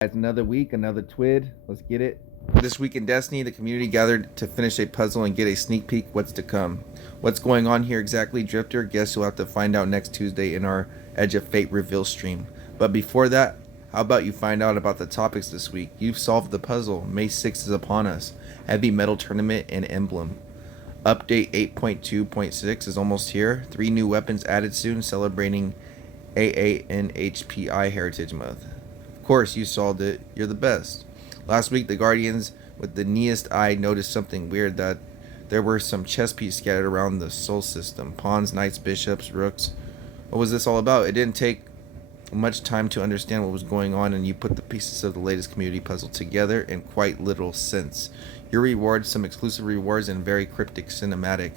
It's another week, another TWID. Let's get it. This week in Destiny, the community gathered to finish a puzzle and get a sneak peek what's to come. What's going on here exactly, Drifter? Guess you'll have to find out next Tuesday in our Edge of Fate reveal stream. But before that, how about you find out about the topics this week? You've solved the puzzle. May 6th is upon us. Heavy Metal Tournament and Emblem. Update 8.2.6 is almost here. 3 new weapons added soon, celebrating AANHPI Heritage Month. Of course, you solved it. You're the best. Last week, the Guardians with the neatest eye noticed something weird, that there were some chess pieces scattered around the Sol system. Pawns, knights, bishops, rooks. What was this all about? It didn't take much time to understand what was going on, and you put the pieces of the latest community puzzle together in quite literal sense. Your rewards, some exclusive rewards, and very cryptic cinematic.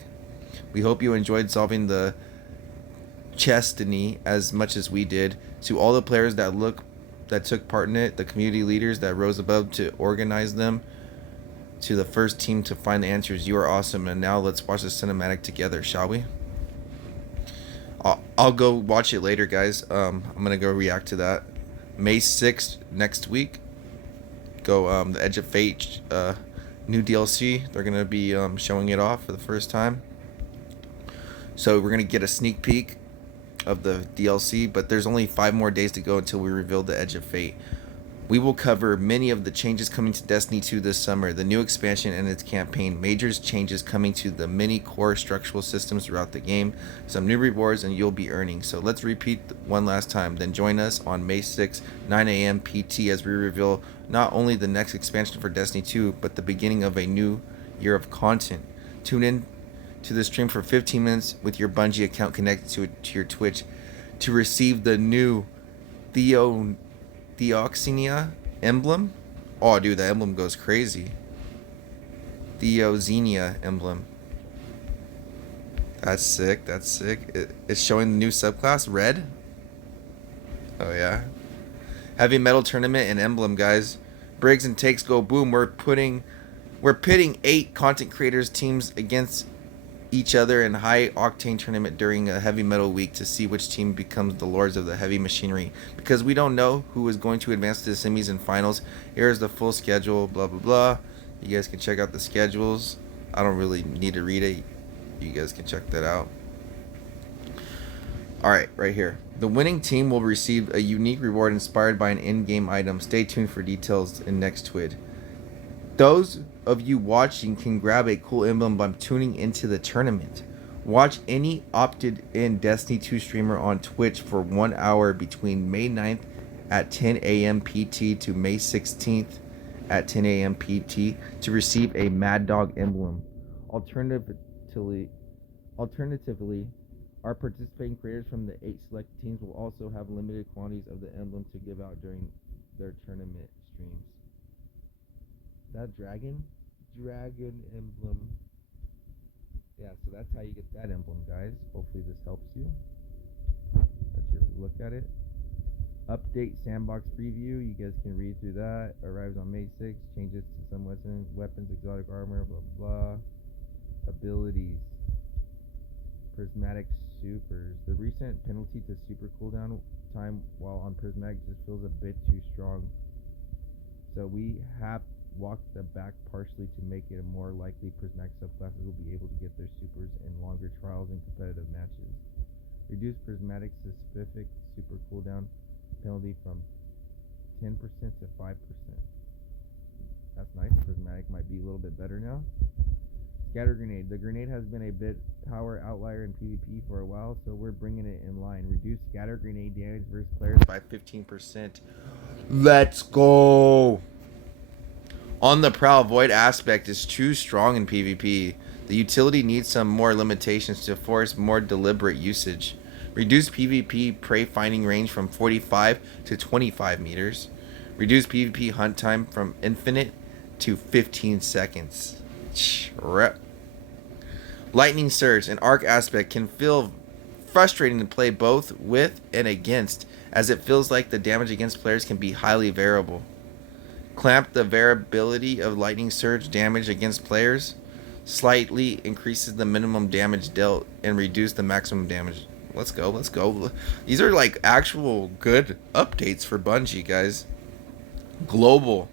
We hope you enjoyed solving the Chestiny as much as we did. To all the players that took part in it, the community leaders that rose above to organize them, to the first team to find the answers, you are awesome. And now let's watch the cinematic together, shall we? I'll go watch it later, guys. I'm gonna go react to that. May 6th next week. Go the Edge of Fate new DLC. They're gonna be showing it off for the first time. So we're gonna get a sneak peek of the DLC, but there's only 5 more days to go until we reveal the Edge of Fate. We will cover many of the changes coming to Destiny 2 this summer, the new expansion and its campaign, major changes coming to the many core structural systems throughout the game, some new rewards, and you'll be earning. So let's repeat one last time. Then join us on May 6th, 9 a.m. PT, as we reveal not only the next expansion for Destiny 2, but the beginning of a new year of content. Tune in to the stream for 15 minutes with your Bungie account connected to your Twitch to receive the new Theoxenia emblem. Oh, dude, the emblem goes crazy. Theoxenia emblem. That's sick. That's sick. It's showing the new subclass, red. Oh yeah. Heavy Metal Tournament and Emblem, guys. Briggs and takes go boom. We're pitting 8 content creators teams against each other in high octane tournament during a heavy metal week to see which team becomes the lords of the heavy machinery, because we don't know who is going to advance to the semis and finals. Here's the full schedule, blah blah blah. You guys can check out the schedules. I don't really need to read it. You guys can check that out. Alright, right here. The winning team will receive a unique reward inspired by an in-game item. Stay tuned for details in next TWID. Those of you watching can grab a cool emblem by tuning into the tournament. Watch any opted-in Destiny 2 streamer on Twitch for 1 hour between May 9th at 10 a.m. PT to May 16th at 10 a.m. PT to receive a Mad Dog emblem. Alternatively, our participating creators from the 8 select teams will also have limited quantities of the emblem to give out during their tournament streams. That dragon emblem. Yeah, so that's how you get that emblem, guys. Hopefully this helps you. Let's look at it. Update sandbox preview. You guys can read through that. Arrives on May 6th. Changes to some weapons, exotic armor, blah blah. Abilities. Prismatic supers. The recent penalty to super cooldown time while on prismatic just feels a bit too strong. So we have walked the back partially to make it a more likely prismatic subclasses will be able to get their supers in longer trials and competitive matches. Reduce prismatic specific super cooldown penalty from 10% to 5%. That's nice. Prismatic might be a little bit better now. Scatter grenade. The grenade has been a bit power outlier in PvP for a while, so we're bringing it in line. Reduce scatter grenade damage versus players by 15%. Let's go! On the prowl, void aspect is too strong in PvP. The utility needs some more limitations to force more deliberate usage. Reduce PvP prey finding range from 45 to 25 meters. Reduce PvP hunt time from infinite to 15 seconds. Rep. Lightning Surge and Arc Aspect can feel frustrating to play both with and against, as it feels like the damage against players can be highly variable. Clamp. The variability of Lightning Surge damage against players slightly increases the minimum damage dealt and reduce the maximum damage. Let's go, let's go. These are like actual good updates for Bungie, guys. Global.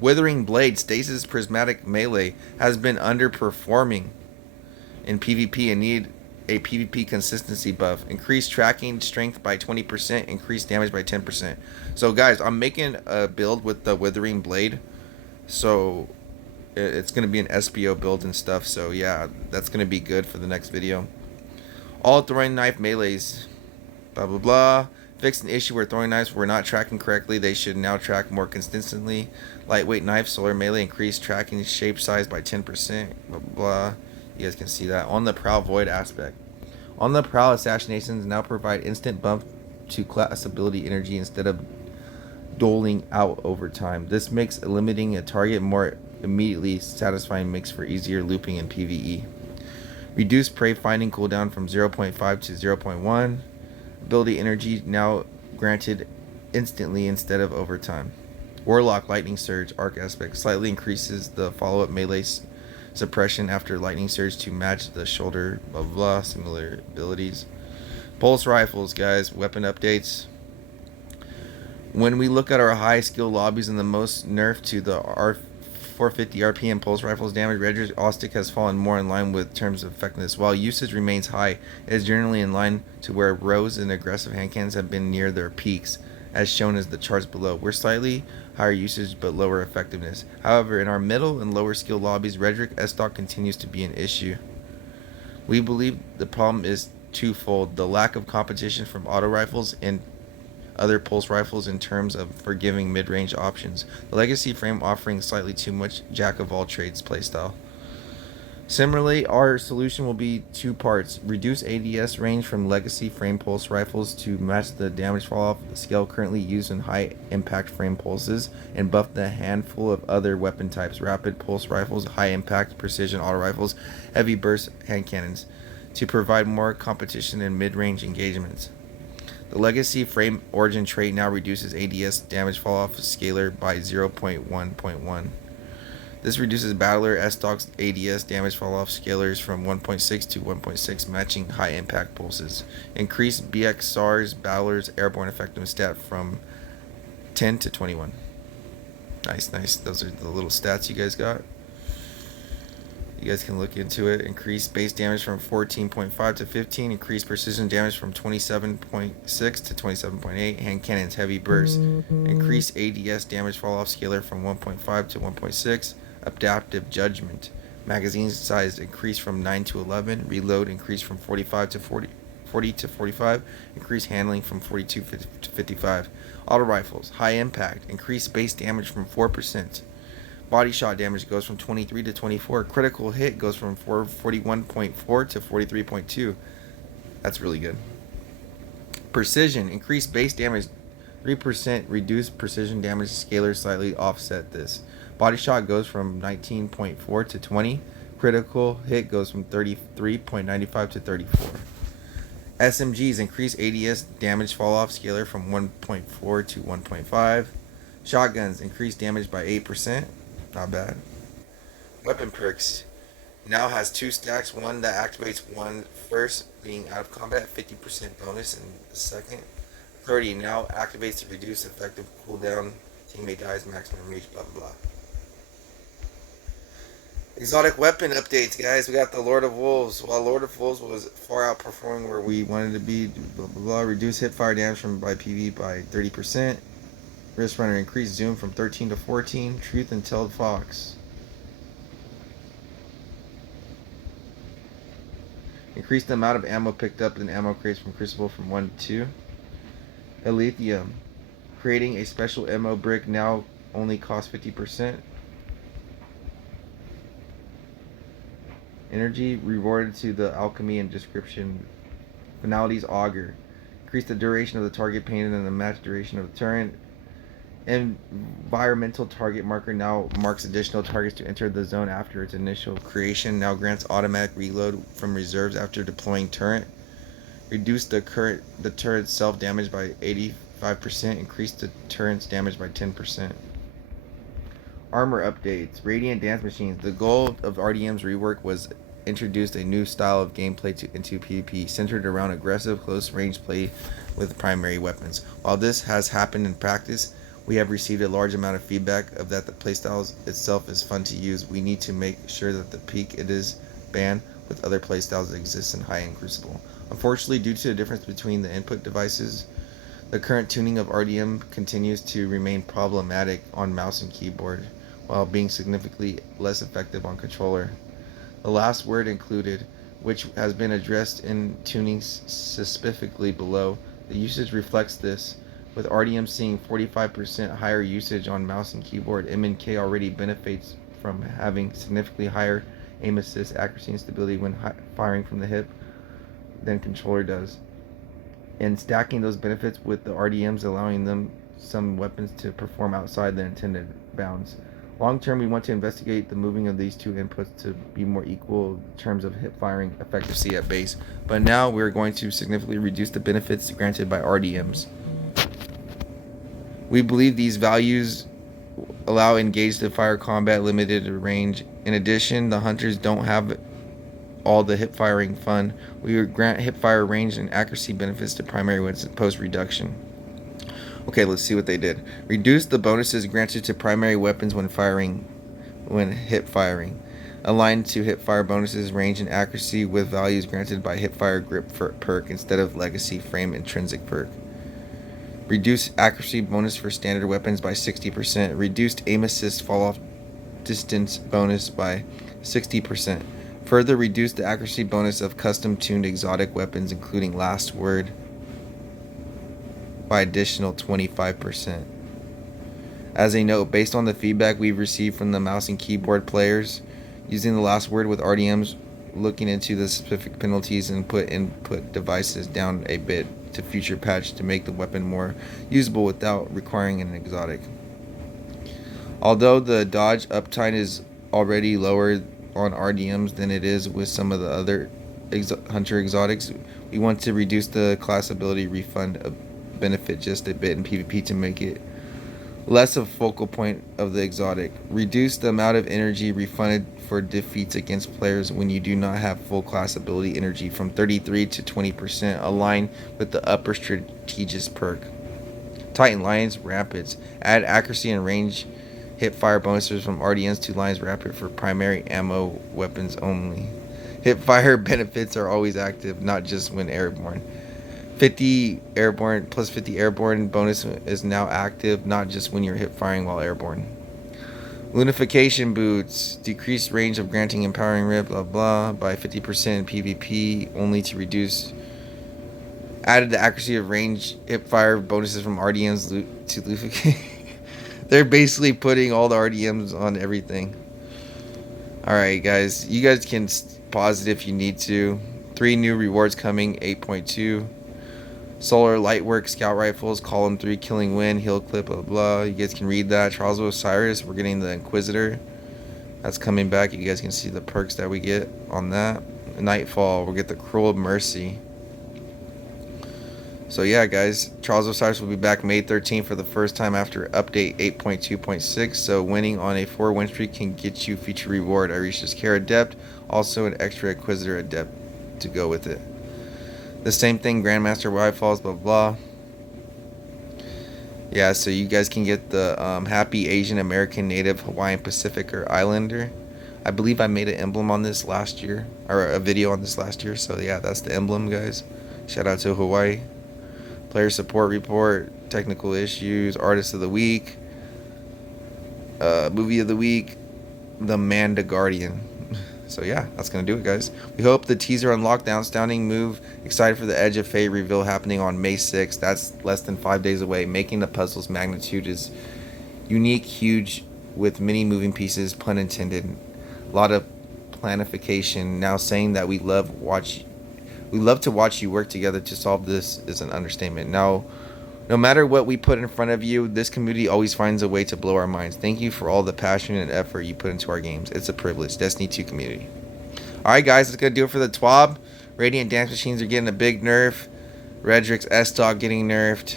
Withering Blade Stasis Prismatic Melee has been underperforming in PvP and need a PvP consistency buff. Increase tracking strength by 20%, increase damage by 10%. So guys, I'm making a build with the Withering Blade. So it's going to be an SBO build and stuff. So yeah, that's going to be good for the next video. All throwing knife melees. Blah blah blah. Fixed an issue where throwing knives were not tracking correctly. They should now track more consistently. Lightweight knife, solar melee, increased tracking shape size by 10%. Blah blah blah. You guys can see that. On the Prowl Void aspect. On the Prowl, assassinations now provide instant bump to class ability energy instead of doling out over time. This makes limiting a target more immediately satisfying makes for easier looping in PvE. Reduce prey finding cooldown from 0.5 to 0.1. Ability energy now granted instantly instead of over time. Warlock Lightning Surge arc aspect slightly increases the follow-up melee suppression after Lightning Surge to match the shoulder, blah blah, similar abilities. Pulse rifles, guys, weapon updates. When we look at our high skill lobbies and the most nerf to the R450 RPM pulse rifles damage, Red Austic has fallen more in line with terms of effectiveness. While usage remains high, it is generally in line to where Rose and aggressive hand cannons have been near their peaks, as shown as the charts below. We're slightly higher usage but lower effectiveness. However, in our middle and lower skill lobbies, Redrick S-Stock continues to be an issue. We believe the problem is twofold: the lack of competition from auto rifles and other pulse rifles in terms of forgiving mid-range options. The legacy frame offering slightly too much jack of all trades playstyle. Similarly, our solution will be two parts: reduce ADS range from legacy frame pulse rifles to match the damage fall off scale currently used in high impact frame pulses, and buff the handful of other weapon types: rapid pulse rifles, high impact precision auto rifles, heavy burst hand cannons, to provide more competition in mid-range engagements. The legacy frame origin trait now reduces ADS damage fall off scalar by 0.1.1. This reduces Battler S-Stock's ADS damage fall off scalars from 1.6 to 1.6, matching high impact pulses. Increase BX SAR's Battler's airborne effectiveness stat from 10 to 21. Nice. Those are the little stats you guys got. You guys can look into it. Increase base damage from 14.5 to 15. Increase precision damage from 27.6 to 27.8. Hand cannons heavy burst. Increase ADS damage fall off scalar from 1.5 to 1.6. Adaptive judgment. Magazine size increase from 9 to 11. Reload increase from 45 to 40 to 45. Increase handling from 42 to 55. Auto rifles. High impact. Increase base damage from 4%. Body shot damage goes from 23 to 24. Critical hit goes from 41.4 to 43.2. That's really good. Precision. Increased base damage 3%. Reduced precision damage scalar slightly offset this. Body shot goes from 19.4 to 20. Critical hit goes from 33.95 to 34. SMGs increase ADS damage fall off scalar from 1.4 to 1.5. Shotguns increase damage by 8%. Not bad. Weapon perks now has two stacks. One that activates one first, being out of combat, 50% bonus, and the second 30 now activates to reduce effective cooldown. Teammate dies, maximum reach, blah blah blah. Exotic weapon updates, guys. We got the Lord of Wolves. While Lord of Wolves was far outperforming where we wanted to be, blah blah blah. Reduce hip fire damage from by PV by 30%. Wrist Runner increased zoom from 13 to 14. Truth and Tailed Fox. Increased the amount of ammo picked up in ammo crates from Crucible from 1 to 2. Elythium. Creating a special ammo brick now only costs 50%. Energy rewarded to the alchemy and description. Finalities Augur. Increase the duration of the target painted and the match duration of the turret. Environmental target marker now marks additional targets to enter the zone after its initial creation. Now grants automatic reload from reserves after deploying turret. Reduce the turret's self damage by 85%. Increase the turret's damage by 10%. Armor updates. Radiant Dance Machines. The goal of RDM's rework was introduced a new style of gameplay into PvP centered around aggressive close range play with primary weapons. While this has happened in practice, We have received a large amount of feedback of that the playstyle itself is fun to use. We need to make sure that the peak it is banned with other playstyles that exist in high-end Crucible. Unfortunately, due to the difference between the input devices, the current tuning of RDM continues to remain problematic on mouse and keyboard, while being significantly less effective on controller. The last word included, which has been addressed in tuning specifically below. The usage reflects this, with RDM seeing 45% higher usage on mouse and keyboard. MNK already benefits from having significantly higher aim assist, accuracy, and stability when firing from the hip than controller does. And stacking those benefits with the RDMs, allowing them some weapons to perform outside the intended bounds. Long term, we want to investigate the moving of these two inputs to be more equal in terms of hip firing efficiency at base. But now we're going to significantly reduce the benefits granted by RDMs. We believe these values allow engaged to fire combat limited range. In addition, the hunters don't have all the hip firing fun. We would grant hip fire range and accuracy benefits to primary weapons post reduction. Okay, let's see what they did. Reduce the bonuses granted to primary weapons when hip firing. Aligned to hip fire bonuses, range, and accuracy with values granted by hip fire grip perk instead of legacy frame intrinsic perk. Reduce accuracy bonus for standard weapons by 60%. Reduced aim assist fall off distance bonus by 60%. Further reduce the accuracy bonus of custom tuned exotic weapons including last word by additional 25%. As a note, based on the feedback we've received from the mouse and keyboard players, using the last word with RDMs, looking into the specific penalties and put input devices down a bit to future patch to make the weapon more usable without requiring an exotic. Although the dodge uptime is already lower on RDMs than it is with some of the other hunter exotics, we want to reduce the class ability refund benefit just a bit in PvP to make it less of a focal point of the exotic. Reduce the amount of energy refunded for defeats against players when you do not have full class ability energy from 33 to 20%, aligned with the upper strategist perk. Titan Lions Rapids. Add accuracy and range hip fire bonuses from RDNs to Lions Rapid for primary ammo weapons only. Hip fire benefits are always active, not just when airborne. 50 airborne plus 50 airborne bonus is now active, not just when you're hip firing while airborne. Lunification boots. Decreased range of granting empowering rip blah blah by 50% in PvP only to reduce. Added the accuracy of range hip fire bonuses from RDMs to Lufication. They're basically putting all the RDMs on everything. Alright guys, you guys can pause it if you need to. 3 new rewards coming, 8.2. Solar Lightwork Scout Rifles, Column 3, Killing Wind, Heal Clip, blah blah. You guys can read that. Trials of Osiris, we're getting the Inquisitor. That's coming back. You guys can see the perks that we get on that. Nightfall, we'll get the Cruel Mercy. So yeah guys, Trials of Osiris will be back May 13th for the first time after update 8.2.6. So winning on a 4 win streak can get you feature reward. I reached this Care Adept, also an extra Inquisitor Adept to go with it. The same thing, Grandmaster Rifles, blah blah. Yeah, so you guys can get the Happy Asian American Native Hawaiian Pacific or Islander. I believe I made an emblem on this last year, or a video on this last year. So yeah, that's the emblem, guys. Shout out to Hawaii. Player support report, technical issues, artist of the week, movie of the week, The Manda Guardian. So yeah, that's going to do it, guys. We hope the teaser on Lockdown Astounding Move. Excited for the Edge of Fate reveal happening on May 6th. That's less than 5 days away. Making the puzzle's magnitude is unique, huge, with many moving pieces, pun intended. A lot of planification. Now saying that we love to watch you work together to solve this is an understatement. Now, no matter what we put in front of you, this community always finds a way to blow our minds. Thank you for all the passion and effort you put into our games. It's a privilege. Destiny 2 community. Alright guys, that's going to do it for the TWID. Radiant Dance Machines are getting a big nerf. Redrix S-Dog getting nerfed.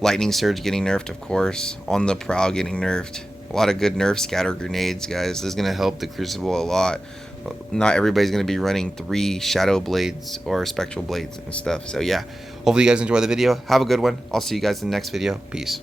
Lightning Surge getting nerfed, of course. On the Prowl getting nerfed. lot of good nerf scatter grenades, guys. This is going to help the Crucible a lot. Not everybody's going to be running 3 Shadow Blades or Spectral Blades and stuff. So yeah, hopefully you guys enjoy the video. Have a good one. I'll see you guys in the next video. Peace.